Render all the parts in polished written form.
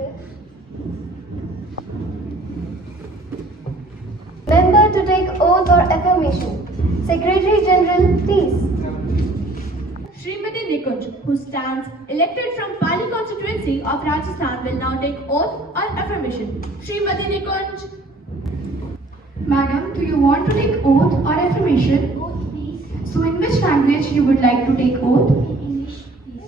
seated. Member to take oath or affirmation. Secretary General, please. Srimati Nikunj, who stands elected from Pali constituency of Rajasthan, will now take oath or affirmation. Srimati Nikunj. Madam, do you want to take oath or affirmation? Oath, please. So in which language you would like to take oath? In English, please.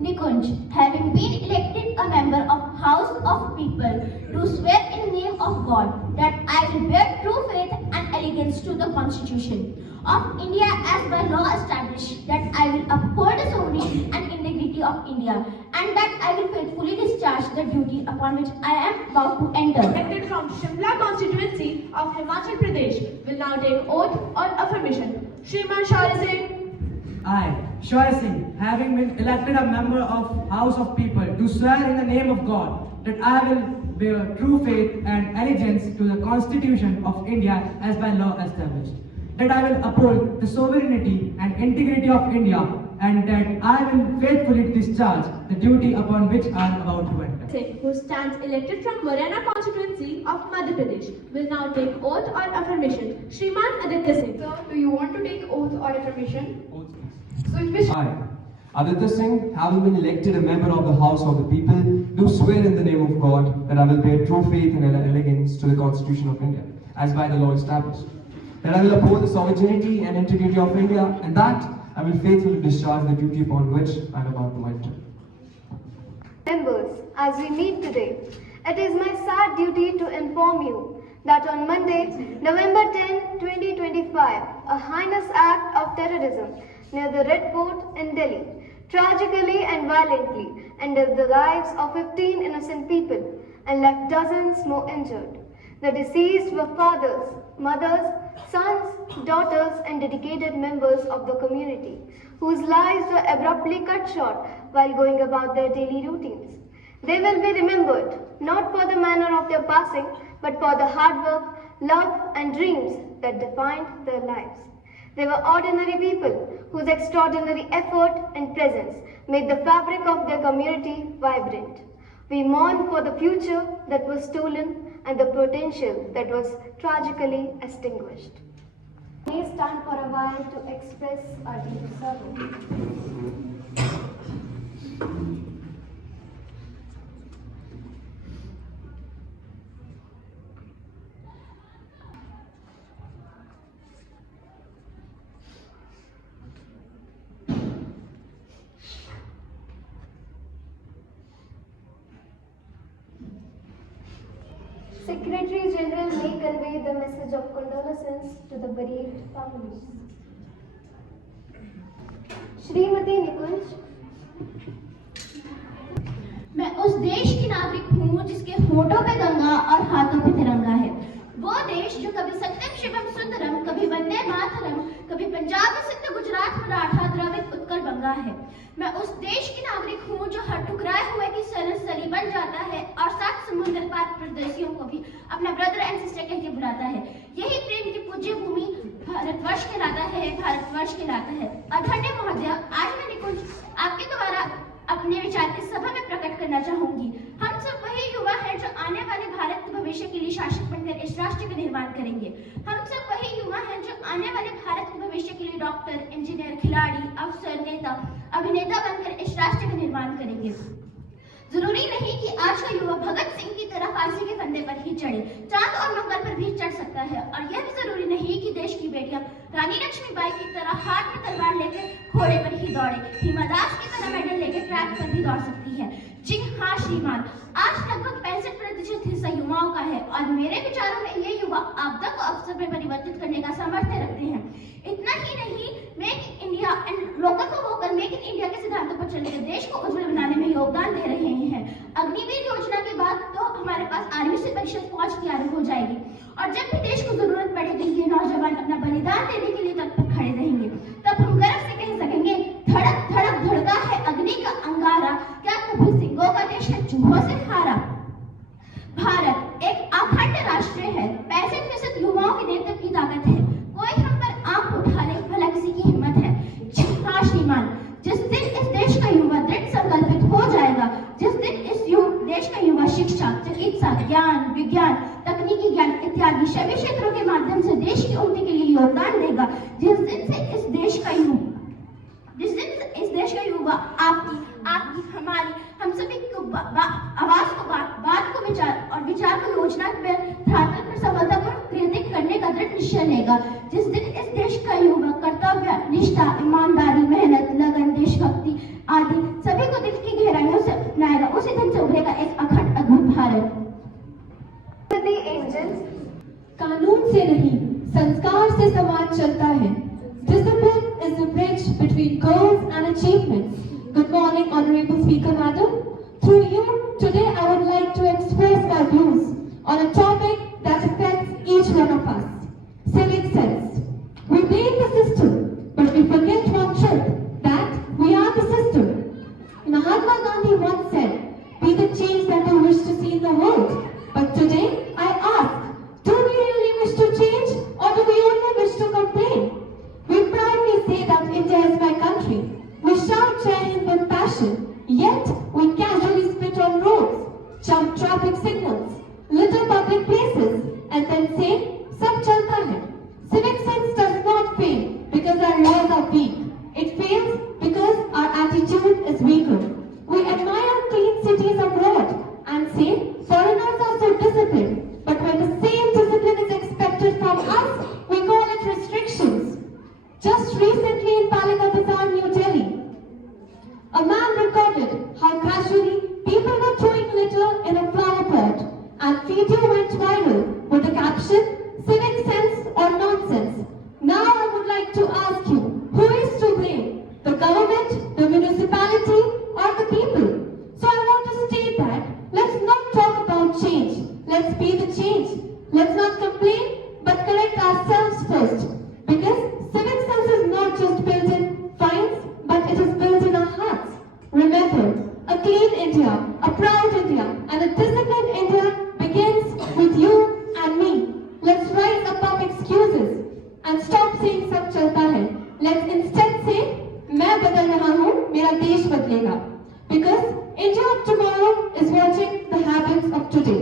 Nikunj, having been elected a member of House of People, do swear in the name of God that I will bear true faith and allegiance to the Constitution of India as by law established, that I will uphold the sovereignty and integrity of India, and that I will faithfully discharge the duty upon which I am about to enter. Elected from Shimla constituency of Himachal Pradesh, will now take oath or affirmation. Shriman Shaurya Singh. I, Shaurya Singh, having been elected a member of House of People, do swear in the name of God that I will bear true faith and allegiance to the Constitution of India as by law established, that I will uphold the sovereignty and integrity of India, and that I will faithfully discharge the duty upon which I am about to enter. Singh, who stands elected from Morena constituency of Madhya Pradesh, will now take oath or affirmation. Shriman Aditya Singh. Sir, do you want to take oath or affirmation? So in which I, Aditya Singh, having been elected a member of the House of the People, do swear in the name of God that I will bear true faith and allegiance to the Constitution of India, as by the law established, that I will uphold the sovereignty and integrity of India, and that I will faithfully discharge the duty upon which I am about to enter. Members, as we meet today, it is my sad duty to inform you that on Monday, November 10, 2025, a heinous act of terrorism near the Red Fort in Delhi tragically and violently ended the lives of 15 innocent people and left dozens more injured. The deceased were fathers, mothers, sons, daughters, and dedicated members of the community whose lives were abruptly cut short while going about their daily routines. They will be remembered not for the manner of their passing, but for the hard work, love, and dreams that defined their lives. They were ordinary people whose extraordinary effort and presence made the fabric of their community vibrant. We mourn for the future that was stolen and the potential that was tragically extinguished. We stand for a while to express our deep sorrow. Secretary General may convey the message of condolences to the bereaved families. Shrimati निकुंज। मैं उस देश की नागरिक हूँ जिसके होठों पे गंगा और हाथों पे तिरंगा है। वो देश जो कभी सत्यम शिवम सुंदरम, कभी वंदे मातरम, कभी पंजाब सिंध गुजरात मराठा द्रविड़ उत्कल बंगा है। मैं उस देश की नागरिक हूँ जो हर टुकराए हुए की सरसरी बन जाता है और सात समुद्र पार परदेशियों को भी अपना ब्रदर एंड सिस्टर कह के बुलाता है। यही प्रेम की पूज्य भूमि भारतवर्ष कहलाता है, भारतवर्ष कहलाता है। आदरणीय महोदय, आज मैं निकुंज आपके द्वारा अपने विचार इस सभा में प्रकट करना चाहूंगी। हम सब वही युवा हैं जो आने वाले भारत के भविष्य के लिए शासक बनकर इस राष्ट्र का निर्माण करेंगे। हम सब वही युवा हैं जो आने वाले भारत के भविष्य के लिए डॉक्टर, इंजीनियर, खिलाड़ी, अफसर, नेता, अभिनेता बनकर इस राष्ट्र का निर्माण करेंगे। जरूरी नहीं कि आज का युवा भगत सिंह की तरह फांसी के फंदे पर ही चढ़े, चांद और मंगल पर भी चढ़ सकता है। और यह भी जरूरी नहीं कि देश की बेटियां रानी लक्ष्मीबाई की तरह हाथ में तलवार लेकर घोड़े पर ही दौड़े, हिमा दास की तरह मेडल लेकर ट्रैक पर भी दौड़ सकती है। जी हाँ श्रीमान, आज लगभग 65% हिस्सा युवाओं का है और मेरे विचारों में ये युवा आपदा को अवसर में परिवर्तित करने का सामर्थ्य रखते हैं। इतना ही नहीं, मेक इंडिया एंड लोकल को वोकल, मेक इन इंडिया के सिद्धांतों पर चलकर देश को उज्जवल बनाने में योगदान दे रहे हैं। अग्निवीर योजना के बाद तो हमारे पास आर्मी से परिषद फौज की आरंभ हो जाएगी और जब भी देश को जरूरत पड़ेगी ये नौजवान अपना बलिदान देने के लिए तत्पर खड़े रहेंगे। तब हम गर्व से कह सकेंगे, धड़क धड़क धड़का है अग्नि का अंगारा, क्या कभी सिंगों का देश है चूहों से हारा। भारत एक अखंड राष्ट्र है, 65% युवाओं के नेतृत्व की ताकत है। कोई हम पर आंख उठा ले, भला किसी की हिम्मत है। हाँ श्रीमान, जिस दिन इस देश का युवा दृढ़ संकल्पित हो जाएगा, जिस दिन इस युवा ज्ञान, विज्ञान, तकनीकी ज्ञान इत्यादि सभी क्षेत्रों के माध्यम से देश की उन्नति के लिए योगदान देगा। जिस दिन इस देश का युवा आपकी हमारी हम सभी को आवाज को बात को विचार को योजना पर धरातल पर सफलतापूर्वक क्रियान्वित करने का दृढ़ निश्चय लेगा। जिस दिन इस देश का युवा कर्तव्य, निष्ठा, ईमानदारी, मेहनत, लगन, देशभक्ति आदि सभी को दिल की गहराइयों से अपनाएगा, उसी दिन से उभरेगा एक अखंड अद्भुत भारत। कानून से नहीं, संस्कार से समाज चलता है। Discipline is the bridge between goals and achievements. Good morning, Honorable Speaker Madam. Through you, today I would like to express my views on a topic that affects each one of us. Civic sense. We blame the system, but we forget one truth, that we are the system. Mahatma Gandhi once said, "Be the change that you wish to see in the world." But today, I ask, do we really wish to change, or do we only wish to complain? We proudly say that India is my country. We shout Jai Hind with passion, yet we casually spit on roads, jump traffic signals, litter public places, and then say, "Sab chalta hai." Civic sense does not fail because our laws are weak. It fails because our attitude is weaker. We admire clean cities abroad and say foreigners are so disciplined, but when the same discipline is expected from us, we call it restrictions. Just recently in Palika Bazaar, New Delhi, a man recorded how casually people were throwing litter in a flower pot, and video went viral with the caption, "Civic sense or nonsense." Now I would like to ask you, who is to blame? The government, the municipality, or the people? So I want to state that let's not talk about change. Let's be the change. Let's not complain, but correct ourselves first. Because civic sense is not just built in fines, but it is built in our hearts. Remember, a clean India, a proud India, and a disciplined India begins with you and me. Let's rise above excuses and stop saying "sab chalta hai." Let's instead say, "मैं बदल रहा हूँ, मेरा देश बदलेगा." Because India of tomorrow is watching the habits of today.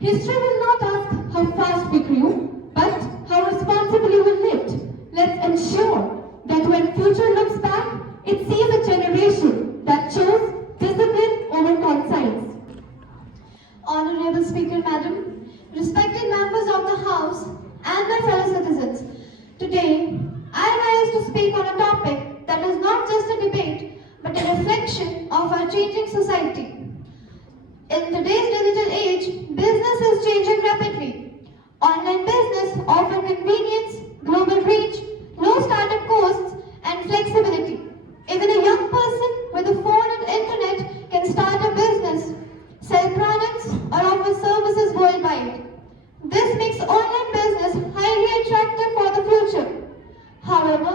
History will not ask how fast we grew, but how responsibly we lived. Let's ensure that when future looks back, it sees a generation that chose discipline over conscience. Honorable Speaker Madam, respected members of the House and my fellow citizens, today I rise to speak on a topic that is not just a debate but a reflection of our changing society. In today's digital age, business is changing rapidly. Online business offers convenience, global reach, low startup costs, and flexibility. Even a young person with a phone and internet can start a business, sell products, or offer services worldwide. This makes online business highly attractive for the future. However,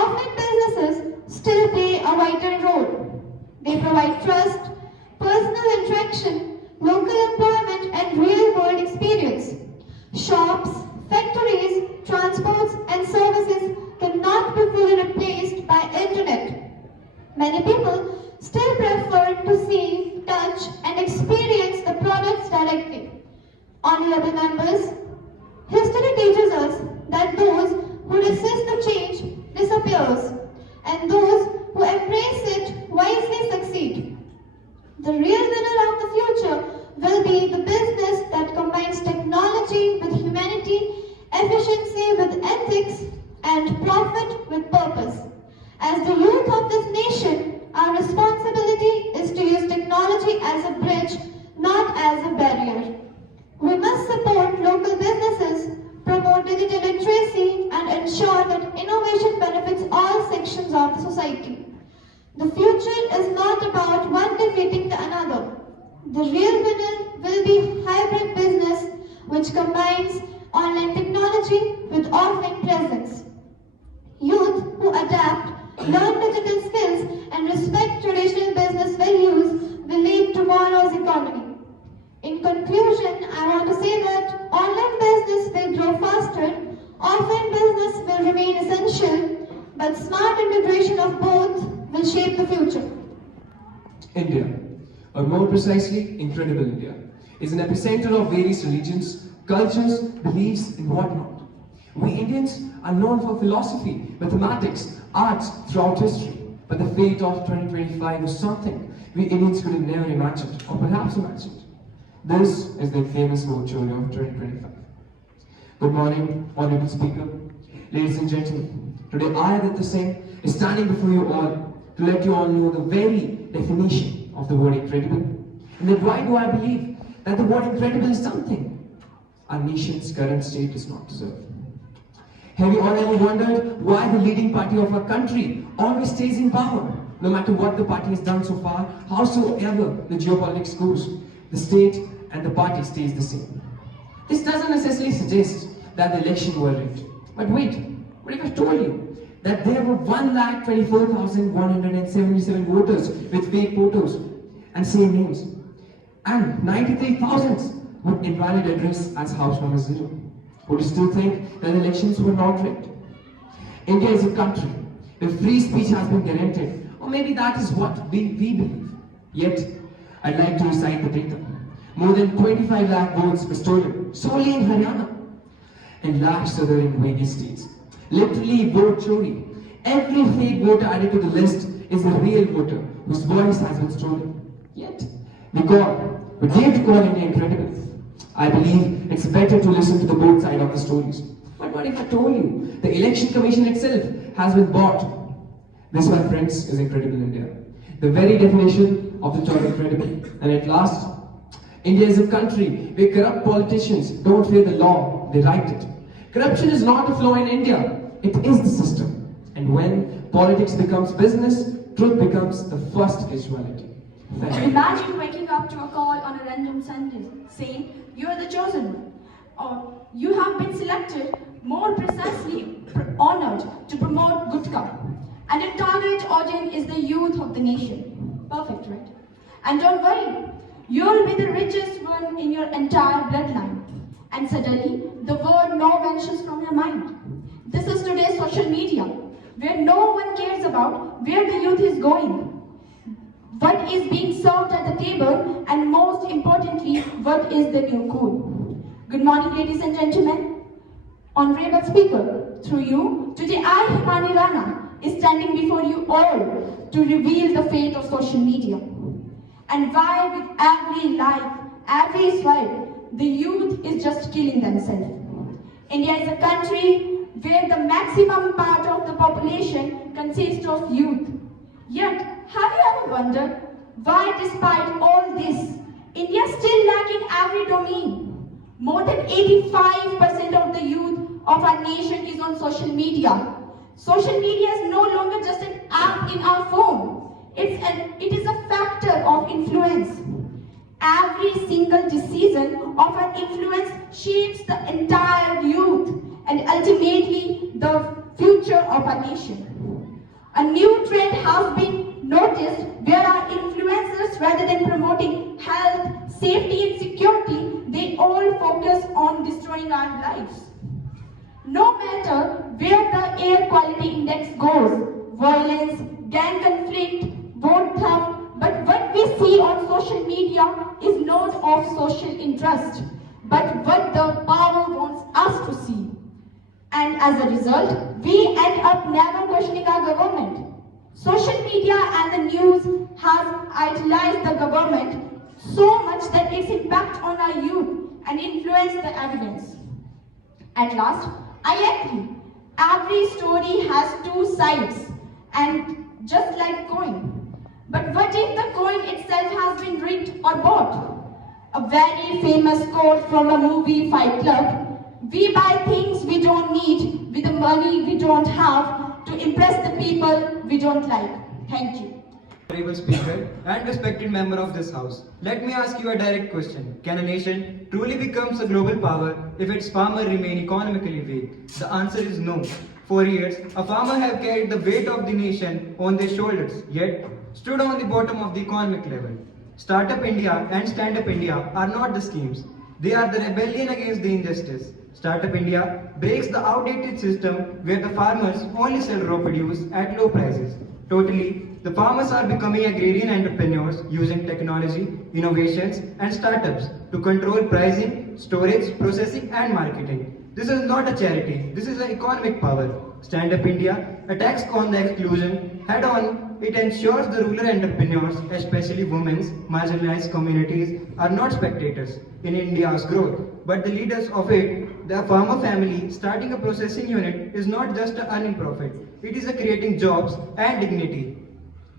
offline businesses still play a vital role. They provide trust, personal interaction, local employment, and real-world experience. Shops, factories, transports, and services cannot be fully replaced by internet. Many people still prefer to see, touch, and experience the products directly. On the other members, history teaches us that those who resist the change disappears, and those who embrace it wisely succeed. The real winner of the future will be the business that combines technology with humanity, efficiency with ethics, and profit with purpose. As the youth of this nation, our responsibility is to use technology as a bridge, not as a barrier. We must support local businesses, promote digital literacy, and ensure that innovation benefits all sections of the society. The future is not about one defeating the another. The real winner will be hybrid business which combines online technology with offline presence. Youth who adapt, learn digital skills, and respect traditional business values will lead tomorrow's economy. In conclusion, I want to say that online business will grow faster, offline business will remain essential, but smart integration of both will shape the future. India, or more precisely, incredible India. is an epicenter of various religions, cultures, beliefs, and whatnot. We Indians are known for philosophy, mathematics, arts throughout history. But the fate of 2025 was something we Indians could have never imagined, or perhaps imagined. This is the famous vote showing of 2025. Good morning, Honorable Speaker, ladies and gentlemen. Today I, Aditya Singh, is standing before you all to let you all know the very definition of the word incredible. And then why do I believe that the word incredible is something our nation's current state does not deserve. Have you all ever wondered why the leading party of our country always stays in power? No matter what the party has done so far, howsoever the geopolitics goes, the state and the party stays the same. This doesn't necessarily suggest that the election were rigged. But wait, what if I told you that there were 1,24,177 voters with fake photos and same names, and 93,000 with invalid address as house number 0? Would you still think that elections were not rigged? India is a country where free speech has been guaranteed, or maybe that is what we believe. Yet, I'd like to recite the data. More than 25 lakh votes were stolen solely in Haryana and lakhs other in various states. Literally vote chori. Every fake voter added to the list is a real voter whose voice has been stolen. Yet, we dare to call India incredible. I believe it's better to listen to the both sides of the stories. But what if I told you the election commission itself has been bought? This, my friends, is incredible India. The very definition of the term incredible. And at last, India is a country where corrupt politicians don't fear the law, they write it. Corruption is not a flaw in India, it is the system. And when politics becomes business, truth becomes the first casualty. Thank you. Imagine waking up to a call on a random Sunday saying you are the chosen one, or you have been selected, more precisely honored, to promote Gutka. And your target audience is the youth of the nation. Perfect, right? And don't worry, you'll be the richest one in your entire bloodline. And suddenly, the word no vanishes from your mind. This is today's social media, where no one cares about where the youth is going, what is being served at the table, and most importantly, what is the new cool. Good morning, ladies and gentlemen. Honorable Speaker, through you, today I, Himani Rana, is standing before you all to reveal the fate of social media. And why with every like, every swipe, the youth is just killing themselves. India is a country where the maximum part of the population consists of youth. Yet, have you ever wondered why despite all this, India is still lacking every domain? More than 85% of the youth of our nation is on social media. Social media is no longer just an app in our phone. It is a factor of influence. Every single decision of our influence shapes the entire youth and ultimately the future of our nation. A new trend has been noticed where our influencers, rather than promoting health, safety and security, they all focus on destroying our lives. No matter where the air quality index goes, violence, gang conflict, vote theft, but what we see on social media is not of social interest, but what the power wants us to see. And as a result, we end up never questioning our government. Social media and the news has idolized the government so much that its impact on our youth and influence the evidence. At last, I agree. Every story has two sides, and just like coin. But what if the coin itself has been rigged or bought? A very famous quote from the movie Fight Club: "We buy things we don't need with the money we don't have to impress the people we don't like." Thank you. Honorable Speaker and respected member of this House, let me ask you a direct question. Can a nation truly become a global power if its farmers remain economically weak? The answer is no. For years, a farmer have carried the weight of the nation on their shoulders, yet stood on the bottom of the economic level. Startup India and Stand Up India are not the schemes. They are the rebellion against the injustice. Startup India breaks the outdated system where the farmers only sell raw produce at low prices. Totally, the farmers are becoming agrarian entrepreneurs using technology innovations, and startups to control pricing, storage, processing, and marketing. This is not a charity, this is an economic power. Stand Up India attacks on the exclusion head on. It ensures the rural entrepreneurs, especially women's marginalized communities, are not spectators in India's growth, but the leaders of it. The farmer family starting a processing unit is not just earning profit, it is a creating jobs and dignity.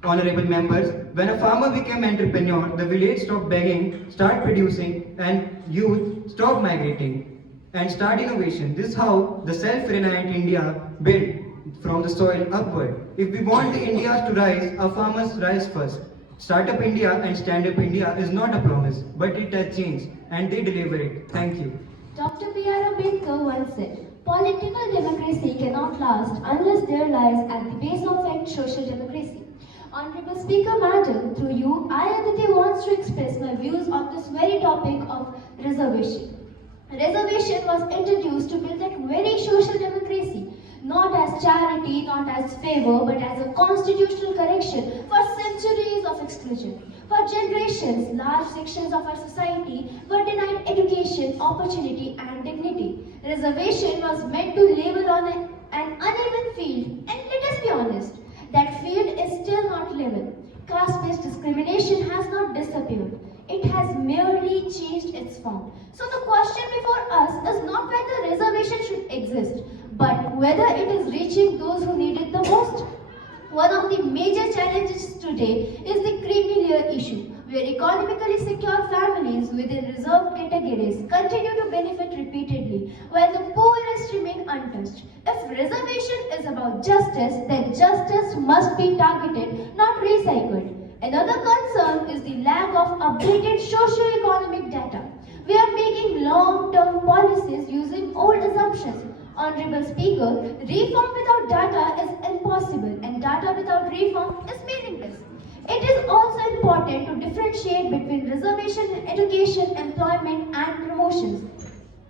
Honorable members, when a farmer became entrepreneur, the village stopped begging, start producing, and youth stopped migrating and start innovation. This is how the self-reliant India built from the soil upward. If we want the India to rise, our farmers rise first. Startup India and Stand Up India is not a promise, but it has changed, and they deliver it. Thank you. Dr. B.R. Ambedkar once said, political democracy cannot last unless there lies at the base of it social democracy. Honorable Speaker Madam, through you, I, Aditi, wants to express my views on this very topic of reservation. Reservation was introduced to build that very social democracy, not as charity, not as favor, but as a constitutional correction for centuries of exclusion. For generations, large sections of our society were denied education, opportunity, and dignity. Reservation was meant to label on an uneven field, and let us be honest, that field is still not level. Caste-based discrimination has not disappeared. It has merely changed its form. So the question before us is not whether reservation should exist, but whether it is reaching those who need it the most. One of the major challenges today is the creamy layer issue, where economically secure families within reserved categories continue to benefit repeatedly, while the poorest remain untouched. If reservation is about justice, then justice must be targeted, not recycled. Another concern is the lack of updated socio-economic data. We are making long-term policies using old assumptions. Honorable Speaker, reform without data is impossible, and data without reform is meaningless. It is also important to differentiate between reservation in education, employment, and promotions.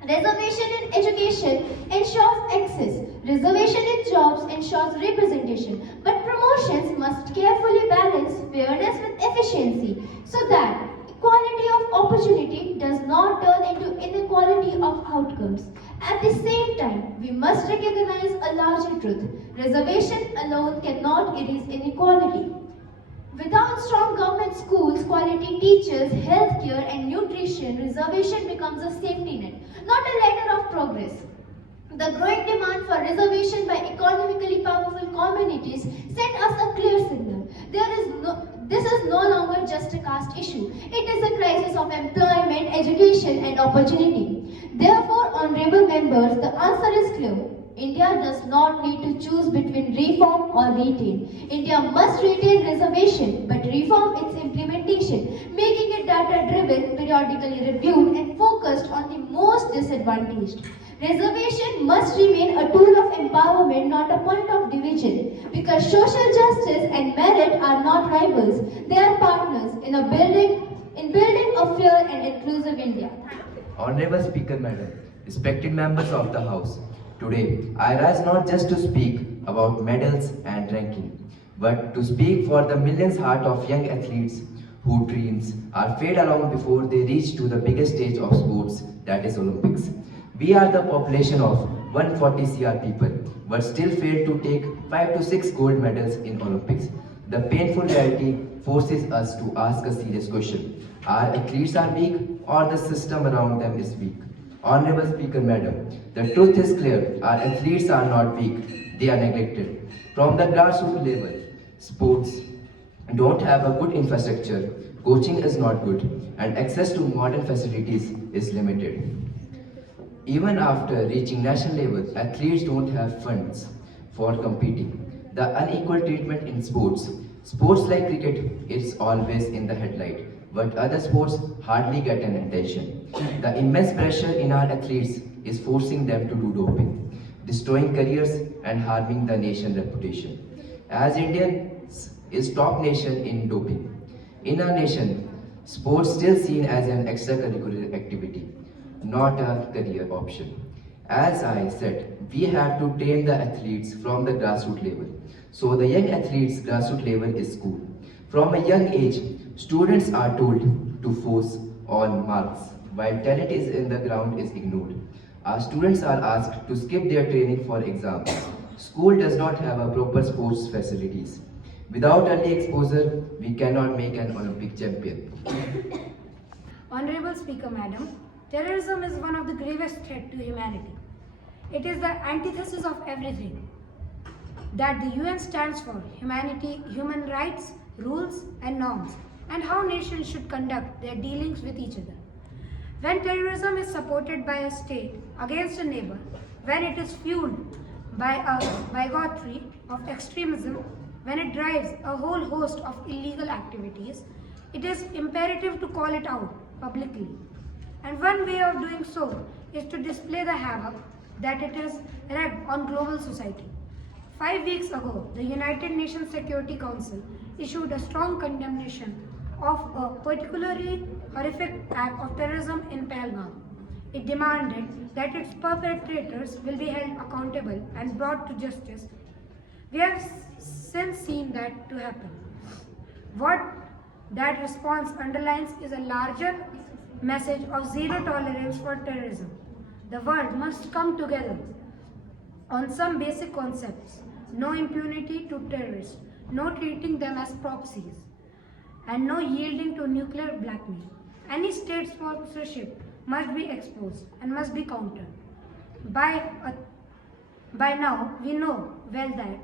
Reservation in education ensures access. Reservation in jobs ensures representation. But promotions must carefully balance fairness with efficiency so that equality of opportunity does not turn into inequality of outcomes. At the same time, we must recognize a larger truth. Reservation alone cannot erase inequality. Without strong government schools, quality teachers, healthcare, and nutrition, reservation becomes a safety net, not a ladder of progress. The growing demand for reservation by economically powerful communities send us a clear signal. This is no longer just a caste issue. It is a crisis of employment, education, and opportunity. Therefore, honorable members, the answer is clear. India does not need to choose between reform or retain. India must retain reservation, but reform its implementation, making it data-driven, periodically reviewed, and focused on the most disadvantaged. Reservation must remain a tool of empowerment, not a point of division, because social justice and merit are not rivals. They are partners in building a fair and inclusive India. Honorable Speaker Madam, respected members of the House, today I rise not just to speak about medals and ranking, but to speak for the millions heart of young athletes whose dreams are fade along before they reach to the biggest stage of sports, that is Olympics. We are the population of 140 CR people, but still fail to take 5 to 6 gold medals in Olympics. The painful reality forces us to ask a serious question. Our athletes are weak or the system around them is weak? Honorable Speaker Madam, the truth is clear. Our athletes are not weak, they are neglected. From the grassroots level, sports don't have a good infrastructure, coaching is not good, and access to modern facilities is limited. Even after reaching national level, athletes don't have funds for competing. The unequal treatment in sports. Sports like cricket is always in the headlight, but other sports hardly get an attention. The immense pressure in our athletes is forcing them to do doping, destroying careers and harming the nation's reputation. As Indians is top nation in doping. In our nation, sports still seen as an extracurricular activity, not a career option. As I said, we have to train the athletes from the grassroots level. So the young athletes grassroots level is school. From a young age, students are told to force on marks, while talent is in the ground is ignored. Our students are asked to skip their training for exams. School does not have a proper sports facilities. Without early exposure, we cannot make an Olympic champion. Honorable Speaker Madam, terrorism is one of the gravest threats to humanity. It is the antithesis of everything that the UN stands for: humanity, human rights, rules and norms, and how nations should conduct their dealings with each other. When terrorism is supported by a state against a neighbor, when it is fueled by a bigotry of extremism, when it drives a whole host of illegal activities, it is imperative to call it out publicly. And one way of doing so is to display the havoc that it has wreaked on global society. 5 weeks ago, the United Nations Security Council issued a strong condemnation of a particularly horrific act of terrorism in Pahalgam. It demanded that its perpetrators will be held accountable and brought to justice. We have since seen that to happen. What that response underlines is a larger message of zero tolerance for terrorism. The world must come together on some basic concepts: no impunity to terrorists, no treating them as proxies, and no yielding to nuclear blackmail. Any state sponsorship must be exposed and must be countered. By now, we know well that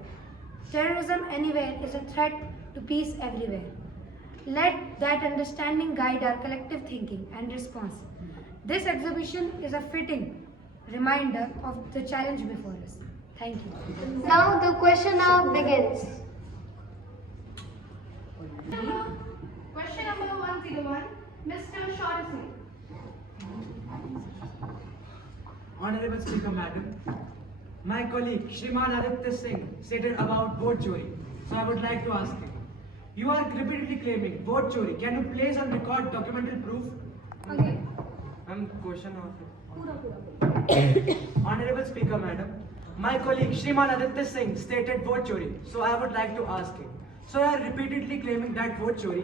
terrorism anywhere is a threat to peace everywhere. Let that understanding guide our collective thinking and response. This exhibition is a fitting reminder of the challenge before us. Thank you. Now the question hour begins. Question number 101, Mr. Shaurasingh. Honorable Speaker Madam, my colleague Shriman Aditya Singh stated about vote chori. So I would like to ask him. You are repeatedly claiming vote chori. Can you place on record documented proof? Okay. Question Honorable Speaker Madam, my colleague Shriman Aditya Singh stated vote chori. So I would like to ask him. So you are repeatedly claiming that vote chori.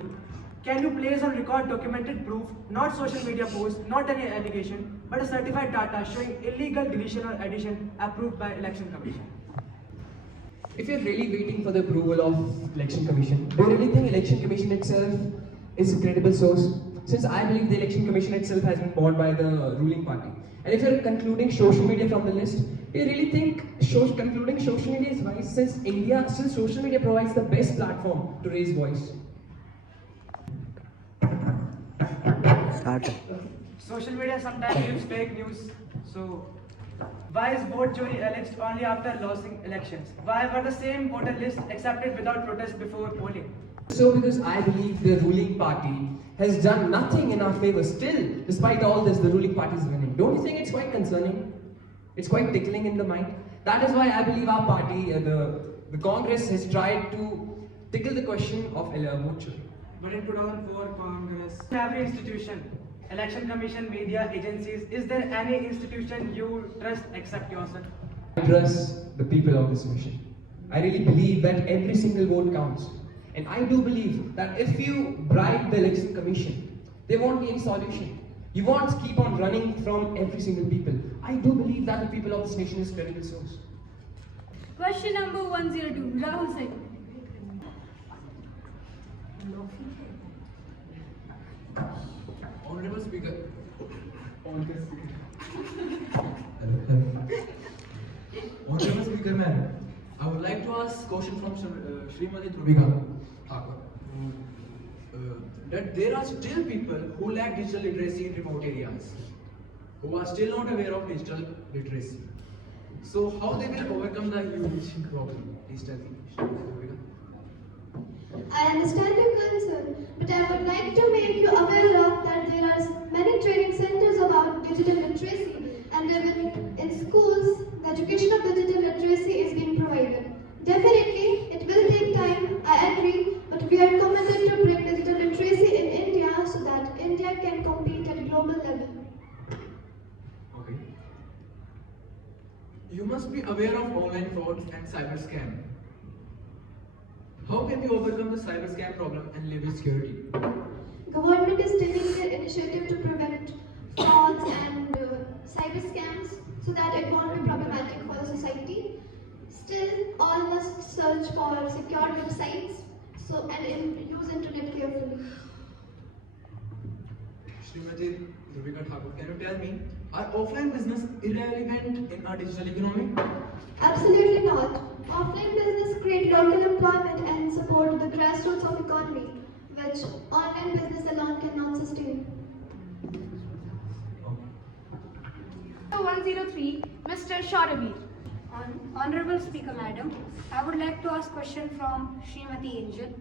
Can you place on record documented proof, not social media post, not any allegation, but a certified data showing illegal deletion or addition approved by Election Commission? If you're really waiting for the approval of Election Commission, do you really think Election Commission itself is a credible source? Since I believe the Election Commission itself has been bought by the ruling party. And if you're concluding social media from the list, do you really think concluding social media is wise, since social media provides the best platform to raise voice? Social media sometimes gives fake news. So why is vote chori alleged only after losing elections? Why were the same voter lists accepted without protest before polling? So because I believe the ruling party has done nothing in our favor. Still, despite all this, the ruling party is winning. Don't you think it's quite concerning? It's quite tickling in the mind. That is why I believe our party, the Congress, has tried to tickle the question of vote chori. But in 2004 Congress, every institution, Election Commission, media, agencies, is there any institution you trust except yourself? I trust the people of this nation. I really believe that every single vote counts. And I do believe that if you bribe the Election Commission, there won't be any solution. You won't keep on running from every single people. I do believe that the people of this nation is credible source. Question number 102, Rahul Singh. Honorable Speaker. Honorable Speaker, ma'am, I would like to ask a question from Srimati Trubika Thakur. That there are still people who lack digital literacy in remote areas, who are still not aware of digital literacy. So how they will overcome the huge problem? Please tell me. I understand your concern, but I would like to make you aware of that there are many training centers about digital literacy, and even in schools, the education of digital literacy is being provided. Definitely, it will take time, I agree, but we are committed to bring digital literacy in India so that India can compete at global level. Okay. You must be aware of online frauds and cyber scam. How can we overcome the cyber scam problem and live with security? Government is taking their initiative to prevent frauds and cyber scams, so that it won't be problematic for the society. Still, all must search for secure websites and use internet carefully. Srimati Devika Thakur, can you tell me, are offline business irrelevant in our digital economy? Absolutely not. Offline business create local employment and support the grassroots of economy, which online business alone cannot sustain. 103, Mr. Shauravir. Honorable Speaker Madam, I would like to ask question from Srimati Angel.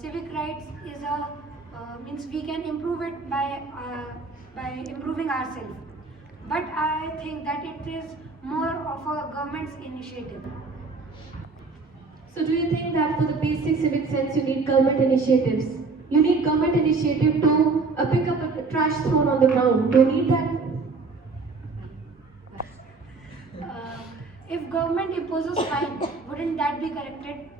Civic rights is means we can improve it by improving ourselves. But I think that it is more of a government's initiative. So do you think that for the basic civic sense you need government initiatives? You need government initiative to pick up a trash thrown on the ground. Do you need that? If government imposes fine, wouldn't that be corrected?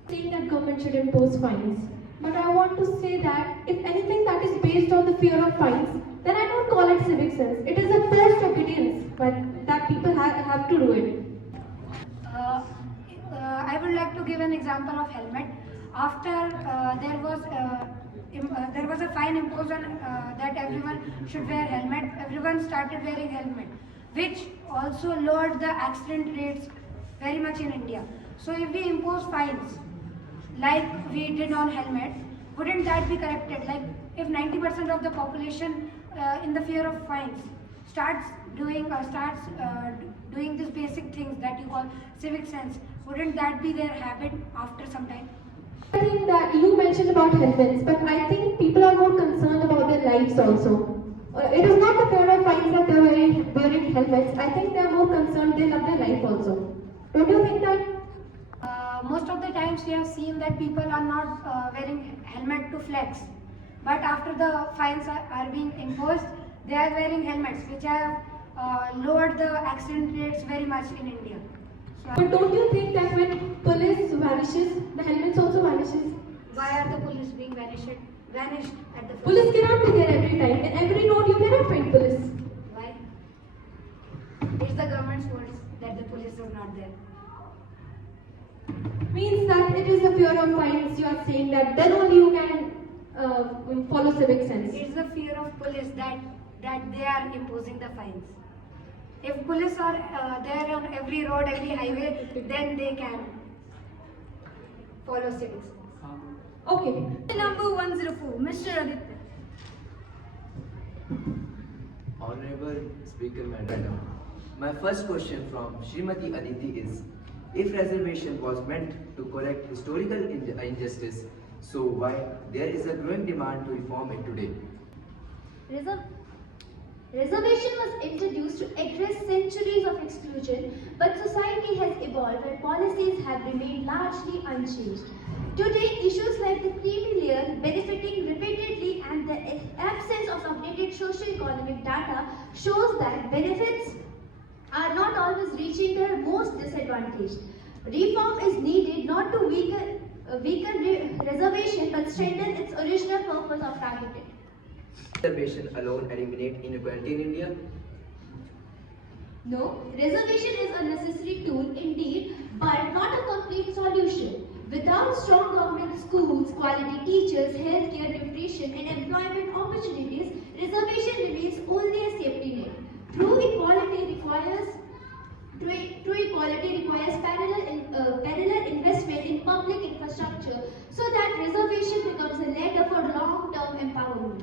I think that government should impose fines. But I want to say that if anything that is based on the fear of fines, then I don't call it civic sense. It is a forced obedience, but that people have to do it. I would like to give an example of helmet. After there was a fine imposed on that everyone should wear helmet, everyone started wearing helmet, which also lowered the accident rates very much in India. So if we impose fines like we did on helmet, wouldn't that be corrected? Like if 90% of the population in the fear of fines starts doing these basic things that you call civic sense, wouldn't that be their habit after some time? I think that you mentioned about helmets, but I think people are more concerned about their lives also. It is not the fear of fines that they are wearing helmets. I think they are more concerned they love their life also. Don't you think that? Most of the times we have seen that people are not wearing helmet to flex, but after the fines are being imposed, they are wearing helmets, which have lowered the accident rates very much in India. So, But don't you think that when police vanishes, the helmets also vanishes? why are the police being vanished at the front? Police cannot be there every time. In every road you cannot find police. Why? It's the government's fault that the police are not there. Means that it is the fear of fines you are saying that then only you can follow civic sense. It's the fear of police that they are imposing the fines. If police are there on every road, every highway, then they can follow civic sense. Okay. Number 104, Mr. Aditya. Honorable Speaker Madam, my first question from Srimati Aditi is, if reservation was meant to correct historical injustice, so why there is a growing demand to reform it today? Reservation was introduced to address centuries of exclusion, but society has evolved and policies have remained largely unchanged. Today, issues like the creamy layer benefiting repeatedly and the absence of updated socio-economic data shows that benefits are not always reaching their most disadvantaged. Reform is needed not to weaken reservation but strengthen its original purpose of targeting. Reservation alone eliminate inequality in India? No, reservation is a necessary tool indeed, but not a complete solution. Without strong government schools, quality teachers, healthcare, nutrition, and employment opportunities, reservation remains only a safety net. True equality requires parallel investment in public infrastructure so that reservation becomes a ladder for long-term empowerment.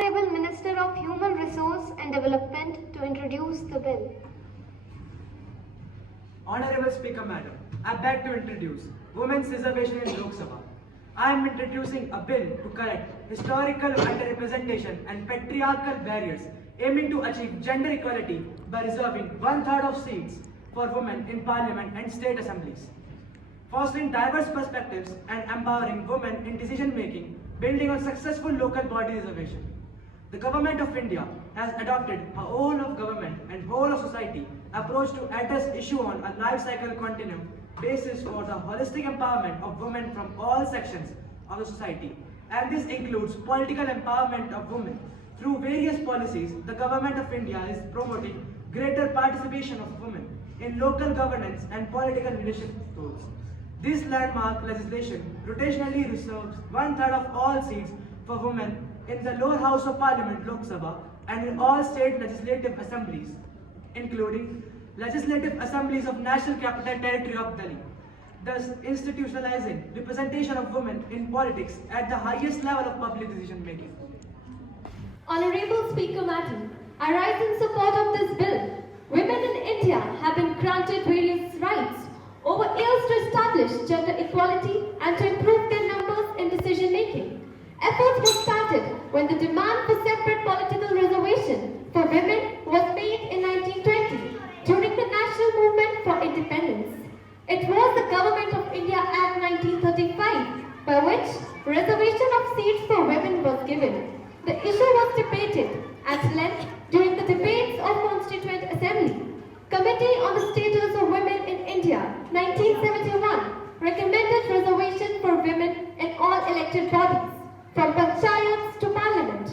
Honorable Minister of Human Resource and Development to introduce the bill. Honorable Speaker Madam, I beg to introduce Women's Reservation in Lok Sabha. I am introducing a bill to correct historical underrepresentation and patriarchal barriers aiming to achieve gender equality by reserving 1/3 of seats for women in parliament and state assemblies, fostering diverse perspectives and empowering women in decision making, building on successful local body reservation. The Government of India has adopted a whole of government and whole of society approach to address issue on a life cycle continuum basis for the holistic empowerment of women from all sections of the society, and this includes political empowerment of women. Through various policies, the Government of India is promoting greater participation of women in local governance and political leadership roles. This landmark legislation rotationally reserves 1/3 of all seats for women in the lower house of parliament Lok Sabha and in all state legislative assemblies, including legislative assemblies of National Capital Territory of Delhi, thus institutionalizing representation of women in politics at the highest level of public decision making. Honorable Speaker Madam, I rise in support of this bill. Women in India have been granted various rights over years to establish gender equality and to improve their numbers in decision making. Efforts were started when the demand for separate political reservation for women was made in 1920 during the National Movement for Independence. It was the Government of India Act 1935 by which reservation of seats for women was given. The issue was debated at length during the debates of Constituent Assembly. Committee on the Status of Women in India, 1971, recommended reservation for women in all elected bodies, from panchayats to parliament.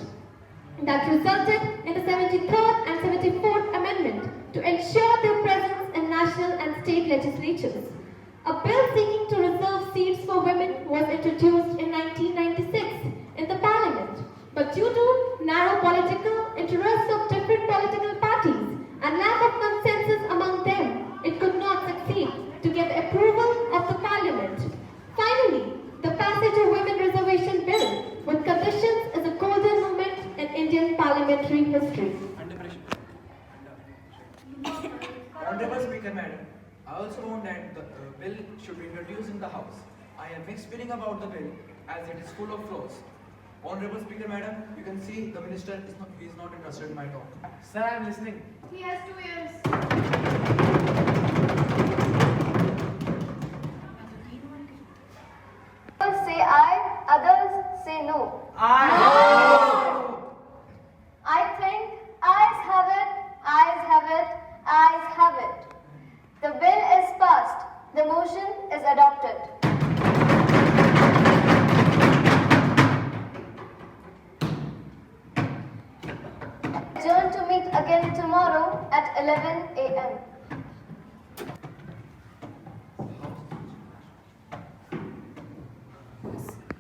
That resulted in the 73rd and 74th Amendment to ensure their presence in national and state legislatures. A bill seeking to reserve seats for women was introduced in 1996 in the parliament, but due to narrow political interests of different political parties and lack of consensus among them, it could not succeed to get approval of the parliament. Finally, the passage of Women Reservation Bill with conditions is a golden moment in Indian parliamentary history. Honorable Speaker Madam, I also want that the bill should be introduced in the House. I have mixed feeling about the bill as it is full of flaws. Honorable Speaker Madam, you can see the minister is not interested in my talk. Sir, I am listening. He has 2 years. Some say aye, others say no. Aye. I think ayes have it, ayes have it, ayes have it. The bill is passed. The motion is adopted. Adjourn to meet again tomorrow at 11 a.m.